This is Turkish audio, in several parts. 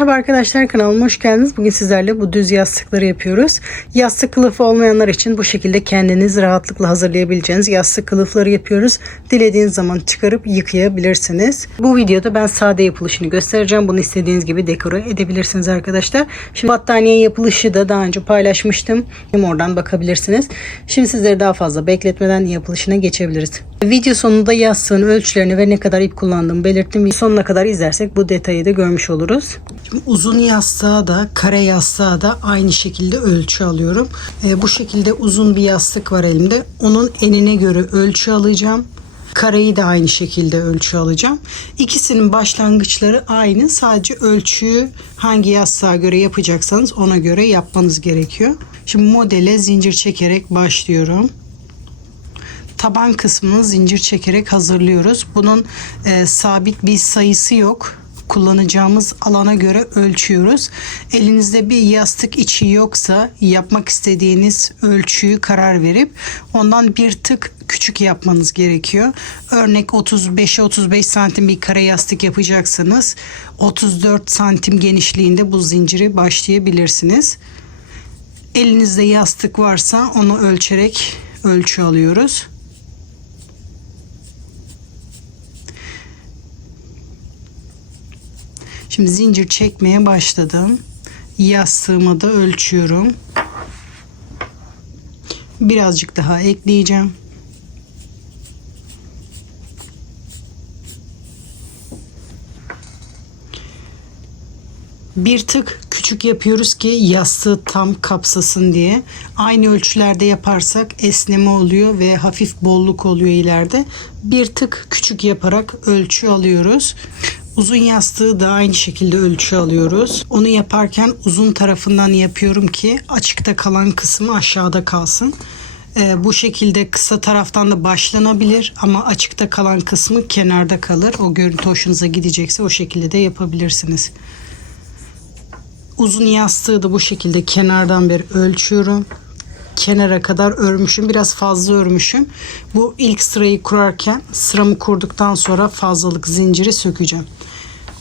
Merhaba arkadaşlar, kanalıma hoş geldiniz. Bugün sizlerle bu düz yastıkları yapıyoruz. Yastık kılıfı olmayanlar için bu şekilde kendiniz rahatlıkla hazırlayabileceğiniz yastık kılıfları yapıyoruz. Dilediğiniz zaman çıkarıp yıkayabilirsiniz. Bu videoda ben sade yapılışını göstereceğim. Bunu istediğiniz gibi dekore edebilirsiniz arkadaşlar. Şimdi battaniye yapılışı da daha önce paylaşmıştım. Oradan bakabilirsiniz. Şimdi sizleri daha fazla bekletmeden yapılışına geçebiliriz. Video sonunda yastığın ölçülerini ve ne kadar ip kullandığımı belirttim. Sonuna kadar izlersek bu detayı da görmüş oluruz. Şimdi uzun yastığa da kare yastığa da aynı şekilde ölçü alıyorum. Bu şekilde uzun bir yastık var elimde. Onun enine göre ölçü alacağım. Kareyi de aynı şekilde ölçü alacağım. İkisinin başlangıçları aynı. Sadece ölçüyü hangi yastığa göre yapacaksanız ona göre yapmanız gerekiyor. Şimdi modele zincir çekerek başlıyorum. Taban kısmını zincir çekerek hazırlıyoruz. Bunun sabit bir sayısı yok. Kullanacağımız alana göre ölçüyoruz. Elinizde bir yastık içi yoksa yapmak istediğiniz ölçüyü karar verip ondan bir tık küçük yapmanız gerekiyor. Örnek 35'e 35 santim bir kare yastık yapacaksanız 34 santim genişliğinde bu zinciri başlayabilirsiniz. Elinizde yastık varsa onu ölçerek ölçü alıyoruz. Şimdi zincir çekmeye başladım. Yastığımı da ölçüyorum. Birazcık daha ekleyeceğim. Bir tık küçük yapıyoruz ki yastığı tam kapsasın diye. Aynı ölçülerde yaparsak esneme oluyor ve hafif bolluk oluyor ileride. Bir tık küçük yaparak ölçü alıyoruz. Uzun yastığı da aynı şekilde ölçü alıyoruz. Onu yaparken uzun tarafından yapıyorum ki açıkta kalan kısmı aşağıda kalsın. Bu şekilde kısa taraftan da başlanabilir ama açıkta kalan kısmı kenarda kalır. O görüntü hoşunuza gidecekse o şekilde de yapabilirsiniz. Uzun yastığı da bu şekilde kenardan beri ölçüyorum. Kenara kadar örmüşüm. Biraz fazla örmüşüm. Bu ilk sırayı kurarken sıramı kurduktan sonra fazlalık zinciri sökeceğim.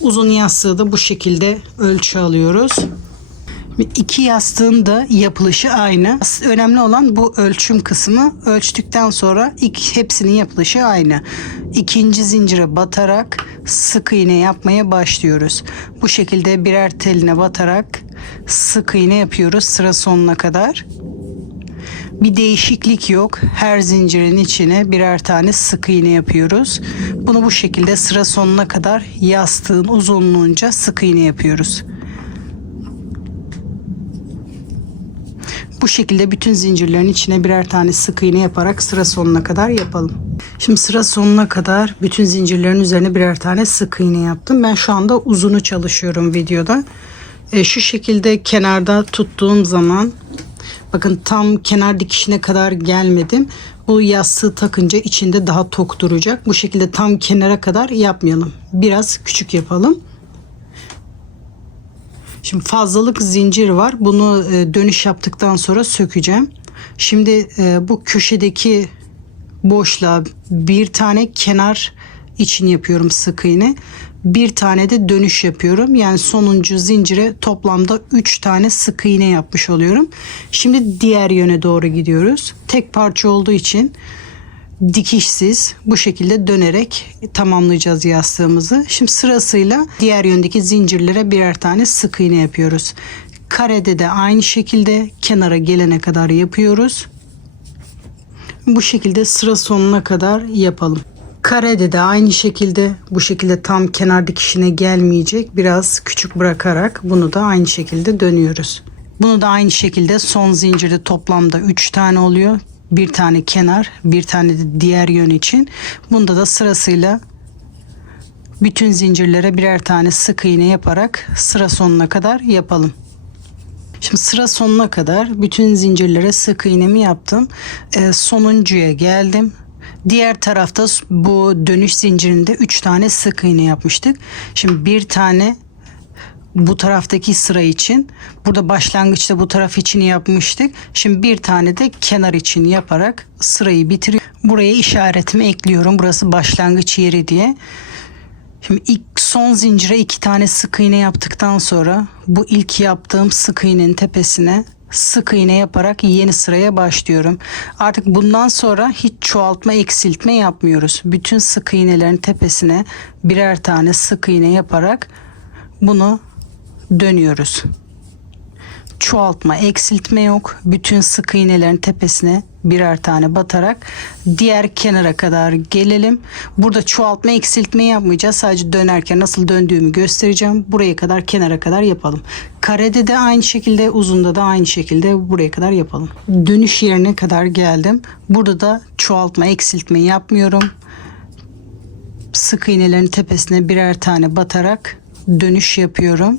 Uzun yastığı da bu şekilde ölçü alıyoruz. İki yastığın da yapılışı aynı. Önemli olan bu ölçüm kısmı. Ölçtükten sonra hepsinin yapılışı aynı. İkinci zincire batarak sık iğne yapmaya başlıyoruz. Bu şekilde birer teline batarak sık iğne yapıyoruz sıra sonuna kadar. Bir değişiklik yok. Her zincirin içine birer tane sık iğne yapıyoruz. Bunu bu şekilde sıra sonuna kadar yastığın uzunluğunca sık iğne yapıyoruz. Bu şekilde bütün zincirlerin içine birer tane sık iğne yaparak sıra sonuna kadar yapalım. Şimdi sıra sonuna kadar bütün zincirlerin üzerine birer tane sık iğne yaptım. Ben şu anda uzunu çalışıyorum videoda. Şu şekilde kenarda tuttuğum zaman bakın tam kenar dikişine kadar gelmedim. Bu yastığı takınca içinde daha tok duracak. Bu şekilde tam kenara kadar yapmayalım. Biraz küçük yapalım. Şimdi fazlalık zincir var. Bunu dönüş yaptıktan sonra sökeceğim. Şimdi bu köşedeki boşluğa bir tane kenar için yapıyorum sık iğne. Bir tane de dönüş yapıyorum. Yani sonuncu zincire toplamda 3 tane sık iğne yapmış oluyorum. Şimdi diğer yöne doğru gidiyoruz. Tek parça olduğu için dikişsiz bu şekilde dönerek tamamlayacağız yastığımızı. Şimdi sırasıyla diğer yöndeki zincirlere birer tane sık iğne yapıyoruz. Karede de aynı şekilde kenara gelene kadar yapıyoruz. Bu şekilde sıra sonuna kadar yapalım. Karede de aynı şekilde bu şekilde tam kenar dikişine gelmeyecek. Biraz küçük bırakarak bunu da aynı şekilde dönüyoruz. Bunu da aynı şekilde son zincirde toplamda 3 tane oluyor. Bir tane kenar, bir tane de diğer yön için. Bunda da sırasıyla bütün zincirlere birer tane sık iğne yaparak sıra sonuna kadar yapalım. Şimdi sıra sonuna kadar bütün zincirlere sık iğnemi yaptım. Sonuncuya geldim. Diğer tarafta bu dönüş zincirinde 3 tane sık iğne yapmıştık. Şimdi bir tane bu taraftaki sıra için, burada başlangıçta bu taraf için yapmıştık. Şimdi bir tane de kenar için yaparak sırayı bitiriyorum. Buraya işaretimi ekliyorum. Burası başlangıç yeri diye. Şimdi son zincire 2 tane sık iğne yaptıktan sonra bu ilk yaptığım sık iğnenin tepesine sık iğne yaparak yeni sıraya başlıyorum. Artık bundan sonra hiç çoğaltma eksiltme yapmıyoruz. Bütün sık iğnelerin tepesine birer tane sık iğne yaparak bunu dönüyoruz. Çoğaltma eksiltme yok. Bütün sık iğnelerin tepesine birer tane batarak diğer kenara kadar gelelim. Burada çoğaltma eksiltme yapmayacağız. Sadece dönerken nasıl döndüğümü göstereceğim. Buraya kadar, kenara kadar yapalım. Karede de aynı şekilde, uzunda da aynı şekilde buraya kadar yapalım. Dönüş yerine kadar geldim. Burada da çoğaltma eksiltme yapmıyorum. Sık iğnelerin tepesine birer tane batarak dönüş yapıyorum.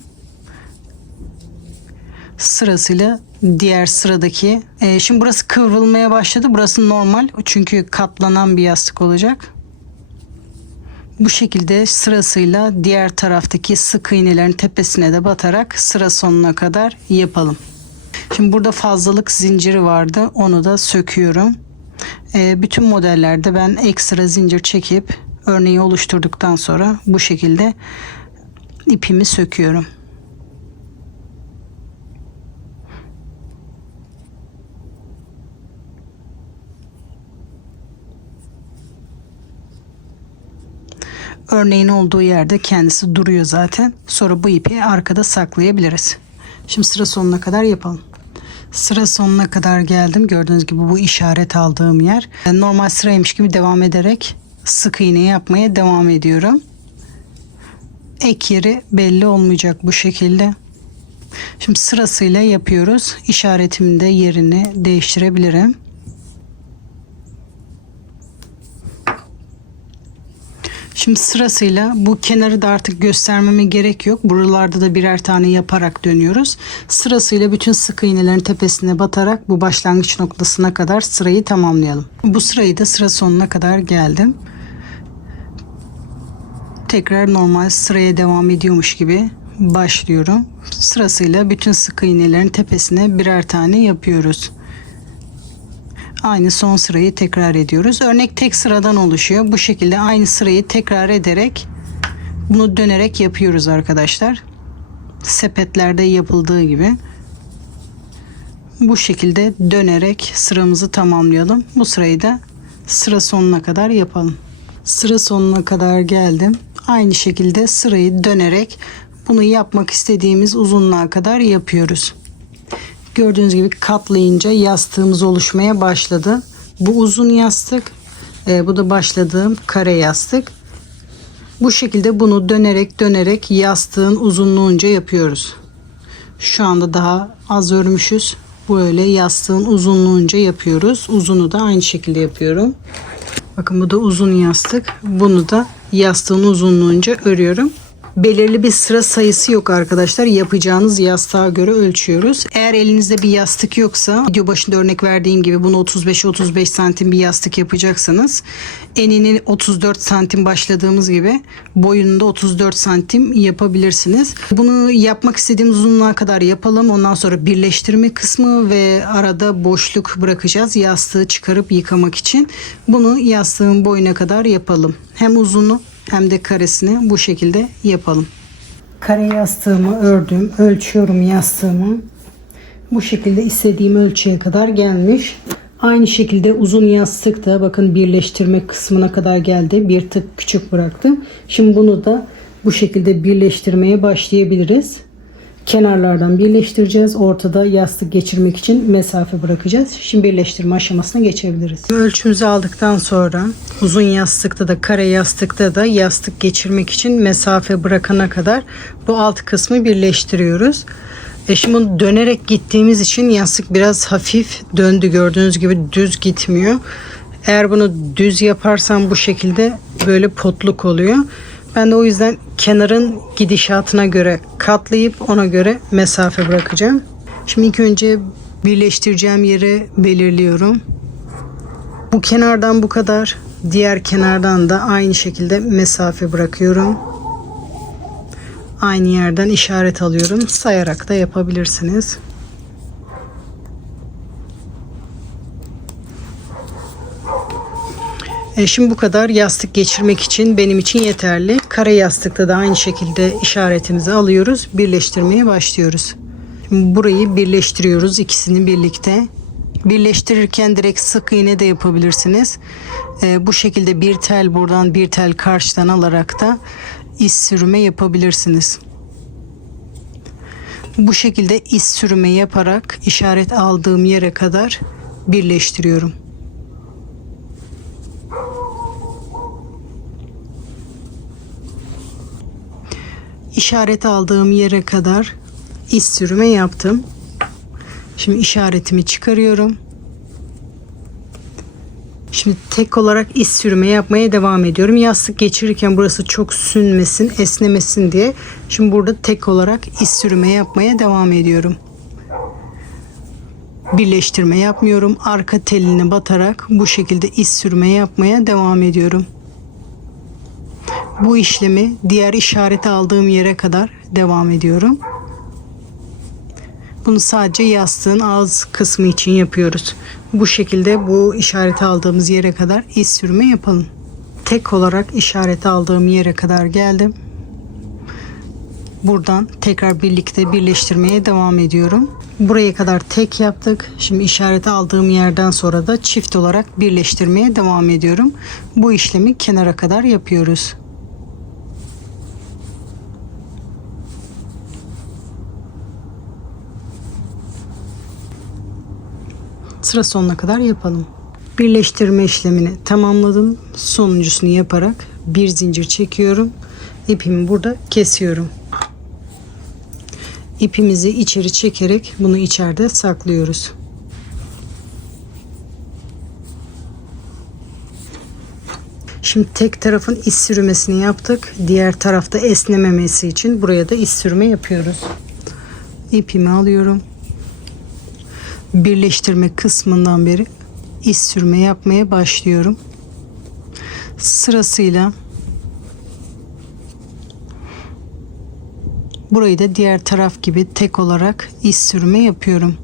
Sırasıyla diğer sıradaki şimdi burası kıvrılmaya başladı. Burası normal çünkü katlanan bir yastık olacak. Bu şekilde sırasıyla diğer taraftaki sık iğnelerin tepesine de batarak sıra sonuna kadar yapalım. Şimdi burada fazlalık zinciri vardı, onu da söküyorum. Bütün modellerde ben ekstra zincir çekip örneği oluşturduktan sonra bu şekilde ipimi söküyorum. Örneğin olduğu yerde kendisi duruyor zaten. Sonra bu ipi arkada saklayabiliriz. Şimdi sıra sonuna kadar yapalım. Sıra sonuna kadar geldim. Gördüğünüz gibi bu işaret aldığım yer. Normal sıraymış gibi devam ederek sık iğne yapmaya devam ediyorum. Ek yeri belli olmayacak bu şekilde. Şimdi sırasıyla yapıyoruz. İşaretimin de yerini değiştirebilirim. Şimdi sırasıyla bu kenarı da artık göstermeme gerek yok. Buralarda da birer tane yaparak dönüyoruz. Sırasıyla bütün sık iğnelerin tepesine batarak bu başlangıç noktasına kadar sırayı tamamlayalım. Bu sırayı da sıra sonuna kadar geldim. Tekrar normal sıraya devam ediyormuş gibi başlıyorum. Sırasıyla bütün sık iğnelerin tepesine birer tane yapıyoruz. Aynı son sırayı tekrar ediyoruz. Örnek tek sıradan oluşuyor. Bu şekilde aynı sırayı tekrar ederek bunu dönerek yapıyoruz arkadaşlar. Sepetlerde yapıldığı gibi. Bu şekilde dönerek sıramızı tamamlayalım. Bu sırayı da sıra sonuna kadar yapalım. Sıra sonuna kadar geldim. Aynı şekilde sırayı dönerek bunu yapmak istediğimiz uzunluğa kadar yapıyoruz. Gördüğünüz gibi katlayınca yastığımız oluşmaya başladı. Bu uzun yastık, bu da başladığım kare yastık. Bu şekilde bunu dönerek yastığın uzunluğunca yapıyoruz. Şu anda daha az örmüşüz. Böyle yastığın uzunluğunca yapıyoruz. Uzunu da aynı şekilde yapıyorum. Bakın bu da uzun yastık. Bunu da yastığın uzunluğunca örüyorum. Belirli bir sıra sayısı yok arkadaşlar. Yapacağınız yastığa göre ölçüyoruz. Eğer elinizde bir yastık yoksa, video başında örnek verdiğim gibi bunu 35-35 santim bir yastık yapacaksanız enini 34 santim başladığımız gibi boyunu da 34 santim yapabilirsiniz. Bunu yapmak istediğimiz uzunluğa kadar yapalım. Ondan sonra birleştirme kısmı ve arada boşluk bırakacağız yastığı çıkarıp yıkamak için. Bunu yastığın boyuna kadar yapalım. Hem uzunu hem de karesini bu şekilde yapalım. Kare yastığımı ördüm. Ölçüyorum yastığımı. Bu şekilde istediğim ölçüye kadar gelmiş. Aynı şekilde uzun yastık da bakın birleştirme kısmına kadar geldi. Bir tık küçük bıraktım. Şimdi bunu da bu şekilde birleştirmeye başlayabiliriz. Kenarlardan birleştireceğiz. Ortada yastık geçirmek için mesafe bırakacağız. Şimdi birleştirme aşamasına geçebiliriz. Ölçümüzü aldıktan sonra uzun yastıkta da kare yastıkta da yastık geçirmek için mesafe bırakana kadar bu alt kısmı birleştiriyoruz. Şimdi bunu dönerek gittiğimiz için yastık biraz hafif döndü. Gördüğünüz gibi düz gitmiyor. Eğer bunu düz yaparsam bu şekilde böyle potluk oluyor. Ben de o yüzden kenarın gidişatına göre katlayıp ona göre mesafe bırakacağım. Şimdi ilk önce birleştireceğim yeri belirliyorum. Bu kenardan bu kadar, diğer kenardan da aynı şekilde mesafe bırakıyorum. Aynı yerden işaret alıyorum. Sayarak da yapabilirsiniz. Şimdi bu kadar yastık geçirmek için benim için yeterli. Kare yastıkta da aynı şekilde işaretimizi alıyoruz. Birleştirmeye başlıyoruz. Şimdi burayı birleştiriyoruz, ikisini birlikte. Birleştirirken direkt sık iğne de yapabilirsiniz. Bu şekilde bir tel buradan bir tel karşıdan alarak da iz sürümü yapabilirsiniz. Bu şekilde iz sürümü yaparak işaret aldığım yere kadar birleştiriyorum. İşaret aldığım yere kadar iz sürümü yaptım. Şimdi işaretimi çıkarıyorum. Şimdi tek olarak iz sürümü yapmaya devam ediyorum. Yastık geçirirken burası çok sünmesin, esnemesin diye. Şimdi burada tek olarak iz sürümü yapmaya devam ediyorum. Birleştirme yapmıyorum. Arka teline batarak bu şekilde iz sürme yapmaya devam ediyorum. Bu işlemi diğer işareti aldığım yere kadar devam ediyorum. Bunu sadece yastığın ağız kısmı için yapıyoruz. Bu şekilde bu işareti aldığımız yere kadar iz sürme yapalım. Tek olarak işareti aldığım yere kadar geldim. Buradan tekrar birlikte birleştirmeye devam ediyorum. Buraya kadar tek yaptık. Şimdi işareti aldığım yerden sonra da çift olarak birleştirmeye devam ediyorum. Bu işlemi kenara kadar yapıyoruz. Sıra sonuna kadar yapalım. Birleştirme işlemini tamamladım. Sonuncusunu yaparak bir zincir çekiyorum. İpimi burada kesiyorum. İpimizi içeri çekerek bunu içeride saklıyoruz. Şimdi tek tarafın iz sürmesini yaptık. Diğer tarafta esnememesi için buraya da iz sürme yapıyoruz. İpimi alıyorum. Birleştirme kısmından beri iz sürme yapmaya başlıyorum. Sırasıyla burayı da diğer taraf gibi tek olarak iz sürme yapıyorum.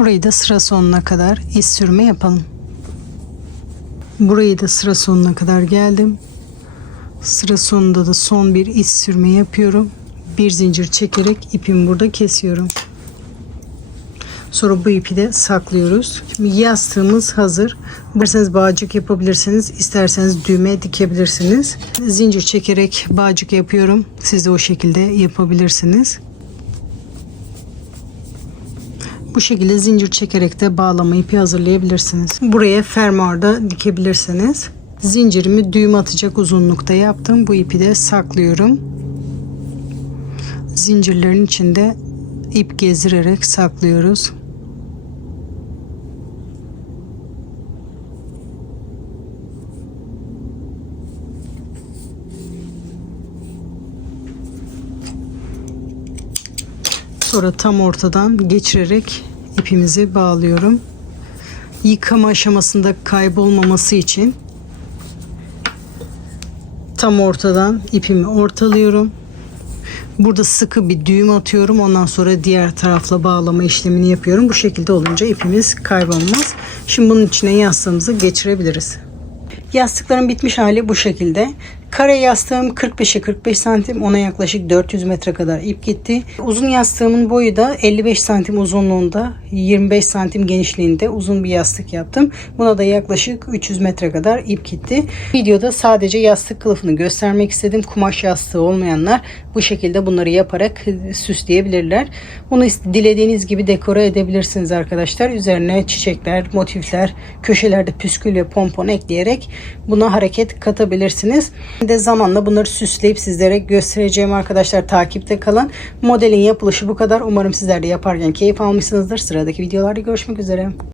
Burayı da sıra sonuna kadar iz sürme yapalım. Burayı da sıra sonuna kadar geldim. Sıra sonunda da son bir iz sürme yapıyorum. Bir zincir çekerek ipimi burada kesiyorum. Sonra bu ipi de saklıyoruz. Şimdi yastığımız hazır. İsterseniz bağcık yapabilirsiniz. İsterseniz düğme dikebilirsiniz. Zincir çekerek bağcık yapıyorum. Siz de o şekilde yapabilirsiniz. Bu şekilde zincir çekerek de bağlama ipi hazırlayabilirsiniz. Buraya fermuar da dikebilirsiniz. Zincirimi düğüm atacak uzunlukta yaptım. Bu ipi de saklıyorum. Zincirlerin içinde ip gezdirerek saklıyoruz. Sonra tam ortadan geçirerek ipimizi bağlıyorum. Yıkama aşamasında kaybolmaması için tam ortadan ipimi ortalıyorum. Burada sıkı bir düğüm atıyorum. Ondan sonra diğer tarafla bağlama işlemini yapıyorum. Bu şekilde olunca ipimiz kaybolmaz. Şimdi bunun içine yastığımızı geçirebiliriz. Yastıkların bitmiş hali bu şekilde. Kare yastığım 45'e 45 santim, ona yaklaşık 400 metre kadar ip gitti. Uzun yastığımın boyu da 55 santim uzunluğunda, 25 santim genişliğinde uzun bir yastık yaptım. Buna da yaklaşık 300 metre kadar ip gitti. Videoda sadece yastık kılıfını göstermek istedim. Kumaş yastığı olmayanlar bu şekilde bunları yaparak süsleyebilirler. Bunu dilediğiniz gibi dekore edebilirsiniz arkadaşlar. Üzerine çiçekler, motifler, köşelerde püskül ve pompon ekleyerek buna hareket katabilirsiniz. De zamanla bunları süsleyip sizlere göstereceğim arkadaşlar. Takipte kalın. Modelin yapılışı bu kadar. Umarım sizler de yaparken keyif almışsınızdır. Sıradaki videolarda görüşmek üzere.